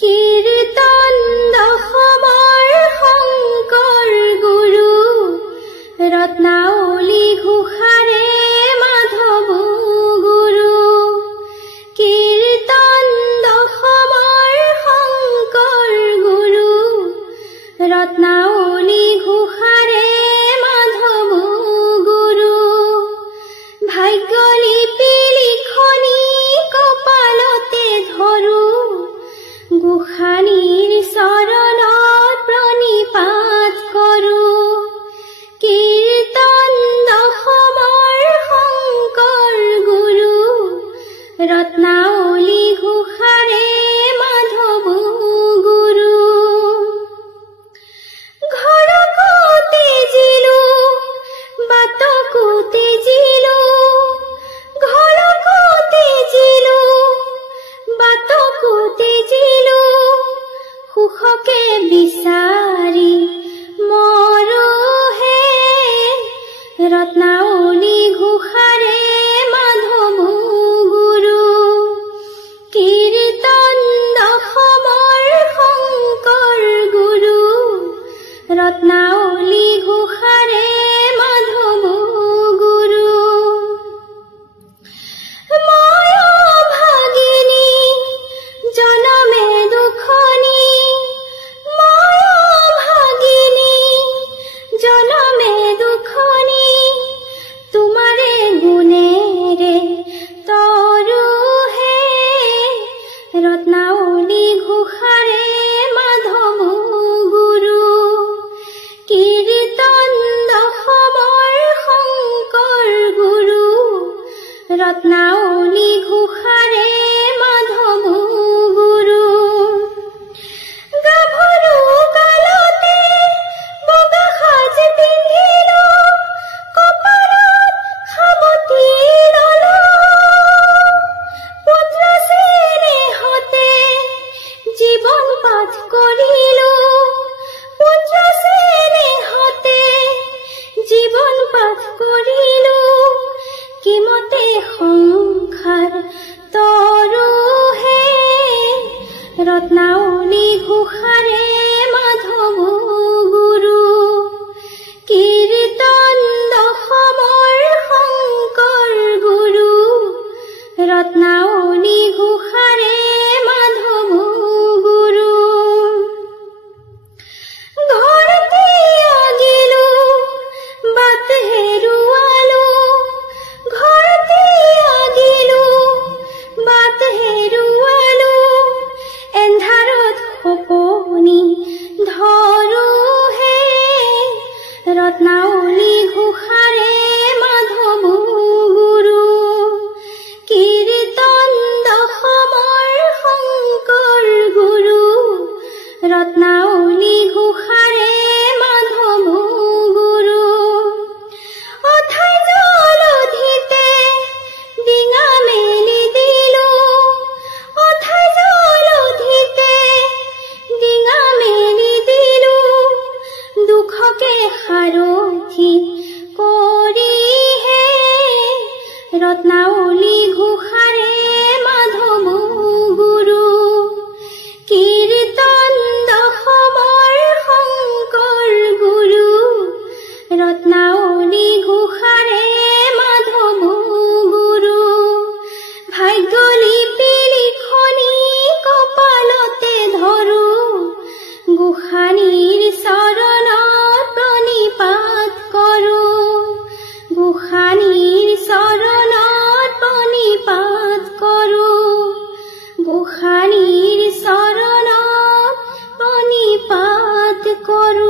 কীৰ্তন দশমৰ শংকৰ গুৰু ৰত্নাৱলী ঘোষাৰে মাধৱ গুৰু। কীৰ্তন দশমৰ শংকৰ গুৰু ৰত্নাৱলী ঘোষাৰে মাধৱ গুৰু। ভাগ্যলিপি লিখনি কপালতে ধৰো, গোসানীৰ চৰণত প্ৰণিপাত কৰোঁ। কীৰ্তন দশমৰ শংকৰ গুৰু ৰত্নাৱলী ঘোষাৰে মাধৱ গুৰু। ঘৰকো তেজিলো, বাটকো তেজিলো, ঘৰকো তেজিলো, বাটকো তেজিলো, সুখকে বিচাৰি মৰহে ৰত্নাৱলী ঘোষাৰে মাধৱ গুৰু। কীৰ্তন দশমৰ শংকৰ গুৰু ৰত্নাৱলী ঘোষাৰে মাধৱ গুৰু। মই ভাগিনী জনমে দুখনী, মই ভাগিনী জনমে দুখনী, তোমাৰে গুণেৰে তৰুহে ৰত্নাৱলী ঘোষাৰে মাধৱ গুৰু। কীৰ্তন দশমৰ শংকৰ গুৰু ৰত্নাৱলী ঘোষাৰে মাধৱ গুৰু। গাভৰু কালতে বগা সাজ পিন্ধিলো, কপালত সাৱটি ললো, পুত্ৰ স্নেহতে জীৱন পাঠ কৰিলো, পুত্ৰ স্নেহতে জীৱন পাঠ কৰিলো, কিমতে সংসাৰ তৰুহে ৰত্নাৱলী ঘোষাৰে মাধৱ গুৰু। কীৰ্তন দশমৰ শংকৰ গুৰু ৰত্নাৱলী ঘোষাৰে মাধৱ গুৰু। ঘৰতে আগিলো, বাট হেৰুৱালো, ঘৰতে আগিলো, বাট হেৰুৱালো, এন্ধাৰত সপনি ধৰোহে ৰত্নাৱলী ঘোষাৰে মাধৱ গুৰু। কীৰ্তন দশমৰ শংকৰ গুৰু ৰত্নাৱলী ঘোষাৰে মাধৱ গুৰু। অথাই জলধিতে ডিঙা মেলি দিলো, অথাই জলধিতে ডিঙা মেলি দিলো, দুখকে সাৰথি কৰিহে ৰত্নাৱলী ঘোষাৰে মাধৱ গুৰু। কীৰ্তন দশমৰ শংকৰ গুৰু ৰত্নাৱলী ঘোষাৰে মাধৱ গুৰু। ভাগ্যলিপি লিখনি কপালতে ধৰো, গোসানীৰ চৰণত প্ৰণিপাত কৰোঁ, গোসানীৰ চৰণত প্ৰণিপাত কৰোঁ, গোসানীৰ চৰণত প্ৰণিপাত কৰোঁ।